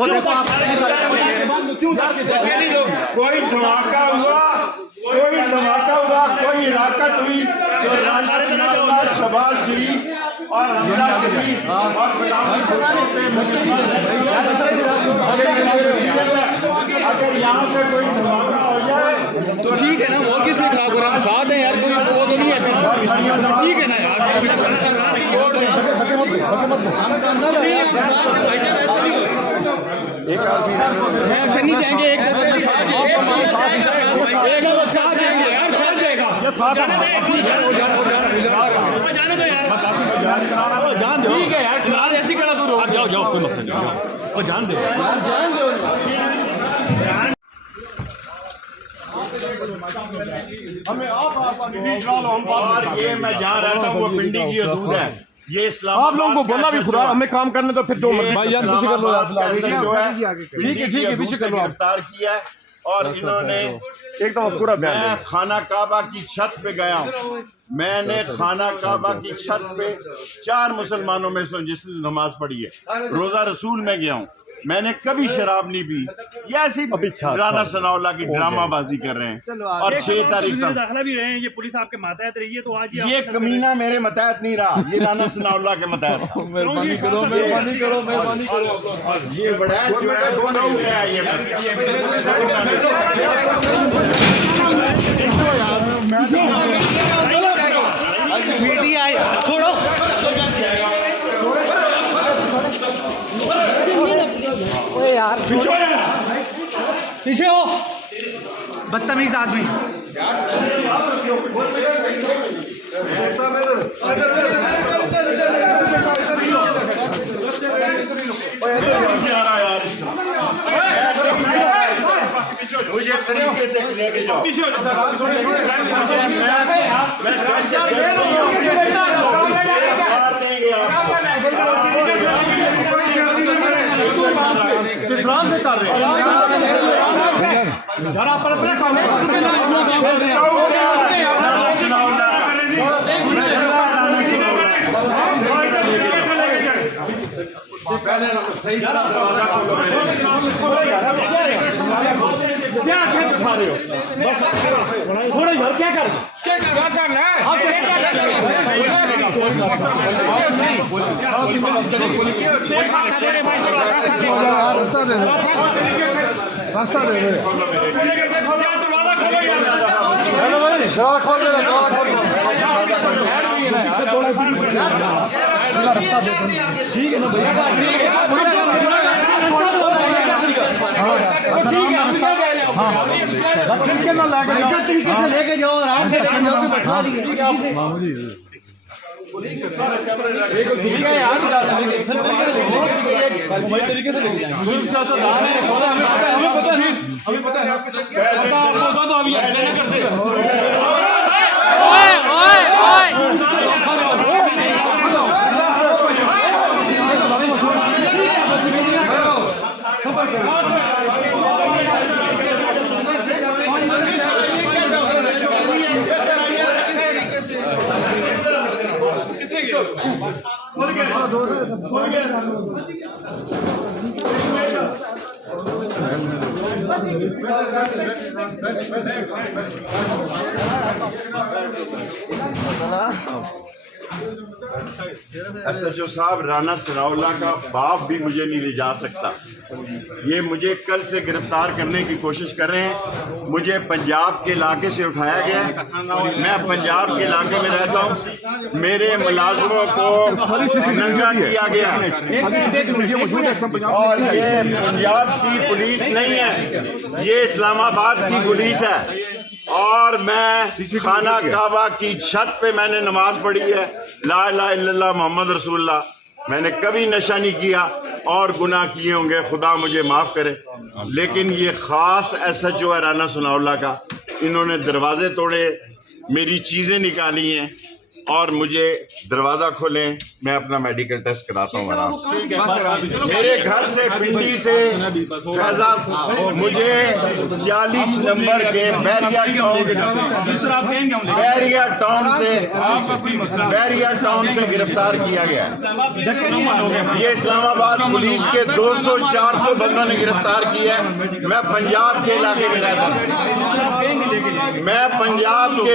कोई धमाका हुआ, कोई हिलाकत हुई तो राना सनाउल्लाह, शहबाज शरीफ और हमजा शरीफ और अगर यहाँ पे कोई धमाका हो जाए तो ठीक है ना, वो किस लिए खराब हो रहा है? साथ है यार, कोई वो तो नहीं है। ठीक है ना यार, ऐसे नहीं जाएंगे। एक साथ जाएंगे यार, साथ जाएगा। जाने दो यार, जान दो। ठीक है यार, यार ऐसी खड़ा करो। जाओ जाओ, कोई मसला नहीं, और जान दो, जान दो। और ये मैं जहाँ रहता हूँ वो पिंडी की हदूद है। ये आप लोगों को बोला भी खुदा, हमें काम करने तो फिर जो मर्जी भाई यार पीछे कर लो यार। ठीक है पीछे कर लो। गिरफ्तार किया है और इन्होंने एकदम पूरा मैं खाना काबा की छत पे गया हूँ। मैंने खाना काबा की छत पे 4 मुसलमानों में से जिसने नमाज पढ़ी है, रोजा रसूल में गया हूँ। मैंने कभी शराब नहीं पी। ये ऐसी राना सनाउल्लाह की ड्रामाबाजी कर रहे हैं। और 6 तारीख तक दाखिला भी रहे हैं, ये पुलिस आपके मातहत रही है, तो आज ये कमीना मेरे मतहत नहीं रहा, ये राना सनाउल्लाह के मतहत। मेहरबानी करो, मेहरबानी करो, मेहरबानी करो। ये बड़ा जो है दोनों है ये छोड़ो यार, पीछे हो बदतमीज आदमी। मुझे तरीके से लेके जाओ। इस्लाम से कर रहे हैं जरा पर अपने काम पहले सही तरह दरवाजा खोलो। क्या खा रहे हो? बस थोड़ा घर क्या कर करना है? रास्ता दे रास्ता दे हेलो भाई, दरवाजा खोल दे, रास्ता दे। ठीक है ना भैया, तरीके से लेके जाओ, आराम से लेके जाओ, बैठा दीजिए। ठीक है यार, मोबाइल तरीके से लेके जाएंगे। हमें पता नहीं, हमें पता है, आपको तो अभी नहीं करते। SHO साहब, राना सनाउल्लाह का बाप भी मुझे नहीं ले जा सकता। ये मुझे कल से गिरफ्तार करने की कोशिश कर रहे हैं। मुझे पंजाब के इलाके से उठाया गया। मैं पंजाब के इलाके में रहता हूँ। मेरे मुलाजमों को नंगा किया गया और ये पंजाब की पुलिस नहीं है, ये इस्लामाबाद की पुलिस है। और मैं खाना काबा की छत पे मैंने नमाज पढ़ी है, ला इलाहा इल्लल्लाह मोहम्मद रसूलुल्लाह। मैंने कभी नशा नहीं किया और गुनाह किए होंगे, खुदा मुझे माफ़ करे। लेकिन ये ख़ास SHO है राना सनाउल्लाह का, इन्होंने दरवाजे तोड़े, मेरी चीज़ें निकाली हैं और मुझे दरवाज़ा खोलें, मैं अपना मेडिकल टेस्ट कराता हूँ आराम से। मेरे घर से पिंडी से फैजाब मुझे 40 नंबर के बैरिया टाउन से गिरफ्तार किया गया है। ये इस्लामाबाद पुलिस के 200-400 बंदों ने गिरफ्तार किया है। मैं पंजाब के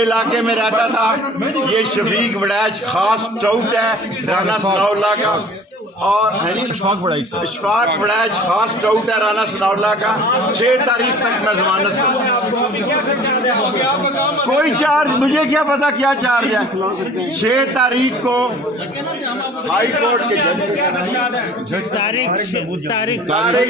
इलाके में रहता था। ये शफीक वड़ैच खास चौट है राना सनाउल्लाह का, और इशफाक वड़ैच खास चौट है राना सनाउल्लाह का। 6 तारीख तक मैं जमानत कोई चार्ज, मुझे क्या पता क्या चार्ज है। 6 तारीख को हाई कोर्ट के तारिक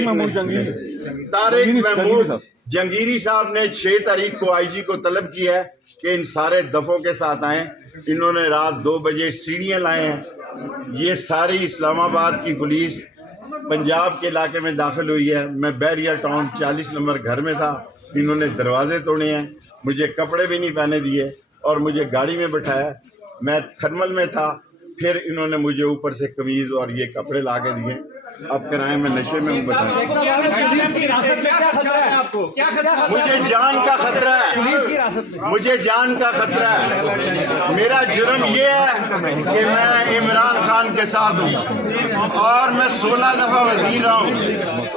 महमूद जंगीरी साहब ने 6 तारीख को आईजी को तलब किया है कि इन सारे दफों के साथ आए। इन्होंने रात 2 बजे सीढ़ियाँ लाए हैं। ये सारी इस्लामाबाद की पुलिस पंजाब के इलाके में दाखिल हुई है। मैं बैरिया टाउन 40 नंबर घर में था। इन्होंने दरवाजे तोड़े हैं, मुझे कपड़े भी नहीं पहने दिए और मुझे गाड़ी में बैठाया। मैं थर्मल में था, फिर इन्होंने मुझे ऊपर से कमीज़ और ये कपड़े ला के दिए। अब कराएं, मैं नशे में हूँ। मुझे जान का खतरा है, मेरा जुर्म ये है कि मैं इमरान खान के साथ हूँ और मैं 16 दफा वजीर रहा हूँ।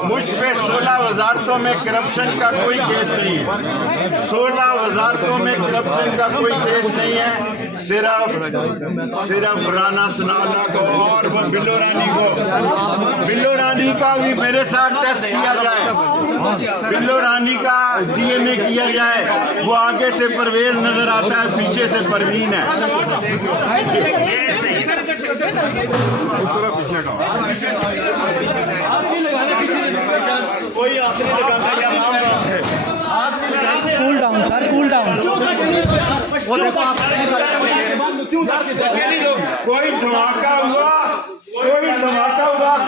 मुझ पे 16 वजारतों में करप्शन का कोई केस नहीं है। 16 वजारतों में करप्शन का कोई केस नहीं है। सिर्फ राना सनाउल्लाह को और वो बिल्लो रानी का भी मेरे साथ टेस्ट किया जाए। बिल्लो रानी का DNA किया जाए। वो आगे से परवेज नजर आता है, पीछे से परवीन है। Cool down sir, cool down. कोई धमाका हुआ,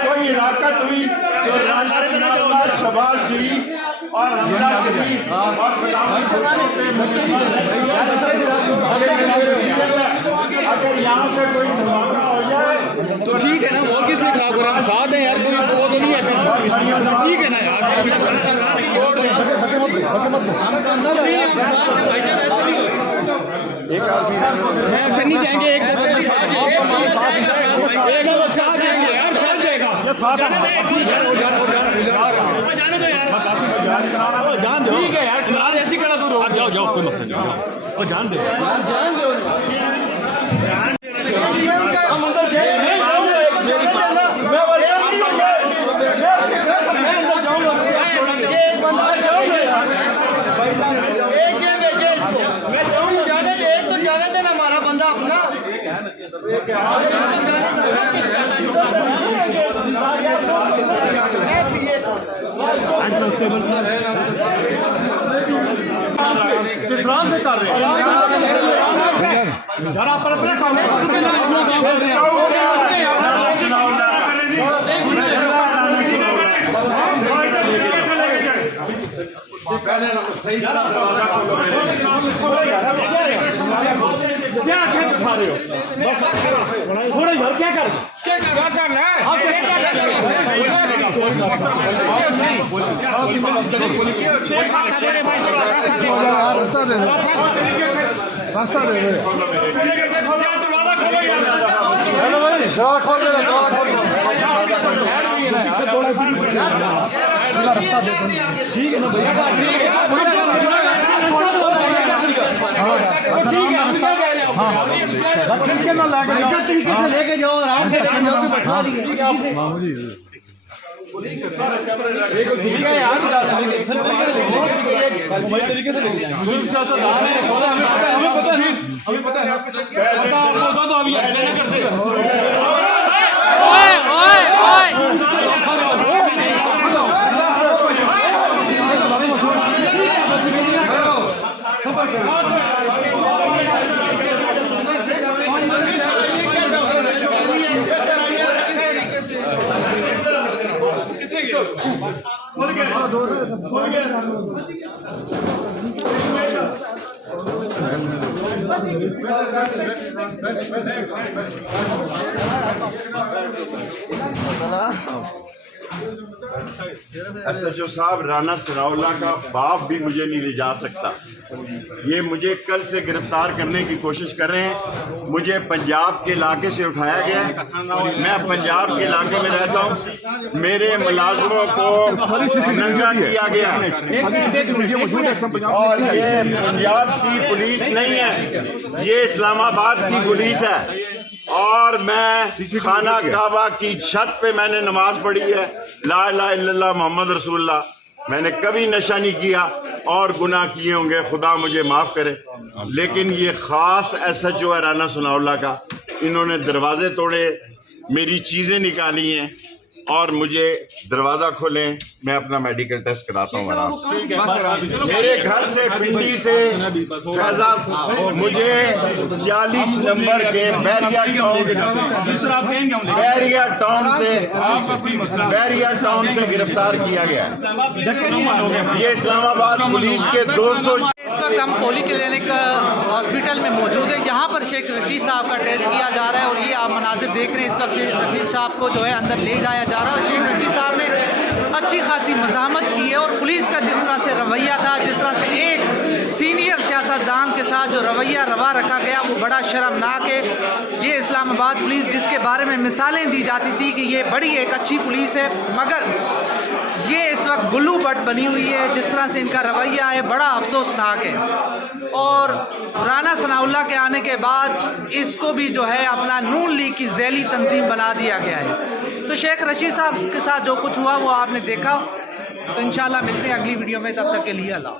कोई हिलाकत हुई तो राना सनाउल्लाह, शहबाज शरीफ और हमजा शरीफ और अगर यहाँ पे कोई धमाका हो जाए तो ठीक है ना, वो किस लिए खराब हो रहा है? साथ है यार, कोई वो तो नहीं है। ठीक है ना यार, ऐसे नहीं जाएंगे। एक साथ जाएंगे यार, साथ जाएगा। जान दो, ठीक है यार, फिलहाल ऐसी खड़ा करो। जाओ, कोई मसला नहीं, और जान दो। जाने देना हमारा बंदा अपना। इस्लाम से कर रहे हैं जरा पर अपना काम पहले सही तरह दरवाजा खोलो। क्या खा रहे हो? बस थोड़ा घर क्या कर रहे ठीक है ना भैया, लेके जाओ, आराम से लेके जाओ, बैठा दिए। ठीक है यार, तरीके से लेके हमें पता नहीं, तो अभी करते SHO साहब, राना सनाउल्लाह का बाप भी मुझे नहीं ले जा सकता। ये मुझे कल से गिरफ्तार करने की कोशिश कर रहे हैं। मुझे पंजाब के इलाके से उठाया गया है। मैं पंजाब के इलाके में रहता हूँ। मेरे मुलाजमों को नंगा किया गया है। और ये पंजाब की पुलिस नहीं है, ये इस्लामाबाद की पुलिस है। और मैं खाना काबा की छत पे मैंने नमाज पढ़ी है, ला इलाहा इल्लल्लाह मोहम्मद रसूलुल्लाह। मैंने कभी नशा नहीं किया और गुनाह किए होंगे, खुदा मुझे माफ़ करे। लेकिन ये ख़ास SHO है राना सनाउल्लाह का, इन्होंने दरवाजे तोड़े, मेरी चीज़ें निकाली हैं और मुझे दरवाज़ा खोलें, मैं अपना मेडिकल टेस्ट कराता हूँ आराम से। मेरे घर से पिंडी से फैजाब मुझे 40 नंबर के बैरिया टाउन से गिरफ्तार किया गया है। ये इस्लामाबाद पुलिस के 200। इस वक्त हम पोली क्लिनिक हॉस्पिटल में मौजूद है। यहाँ पर शेख रशीद साहब का टेस्ट किया जा रहा है और ये आप मनाजिर देख रहे हैं। इस वक्त शेख रशीद साहब को जो है अंदर ले जाया जा रहा है और शेख रशीद साहब ने अच्छी खासी मज़ाहमत की है और पुलिस का जिस तरह से रवैया था, जिस तरह से एक सीनियर सियासतदान के साथ जो रवैया रवा रखा गया, वो बड़ा शर्मनाक है। ये इस्लामाबाद पुलिस जिसके बारे में मिसालें दी जाती थी कि ये बड़ी एक अच्छी पुलिस है, मगर ये इस वक्त गुल्लू बट बनी हुई है। जिस तरह से इनका रवैया है, बड़ा अफसोसनाक है। और राना सनाउल्लाह के आने के बाद इसको भी जो है अपना नून लीग की झैली तंजीम बना दिया गया है। तो शेख रशीद साहब के साथ जो कुछ हुआ वो आपने देखा। तो इंशाल्लाह मिलते हैं अगली वीडियो में, तब तक के लिए अल्लाह।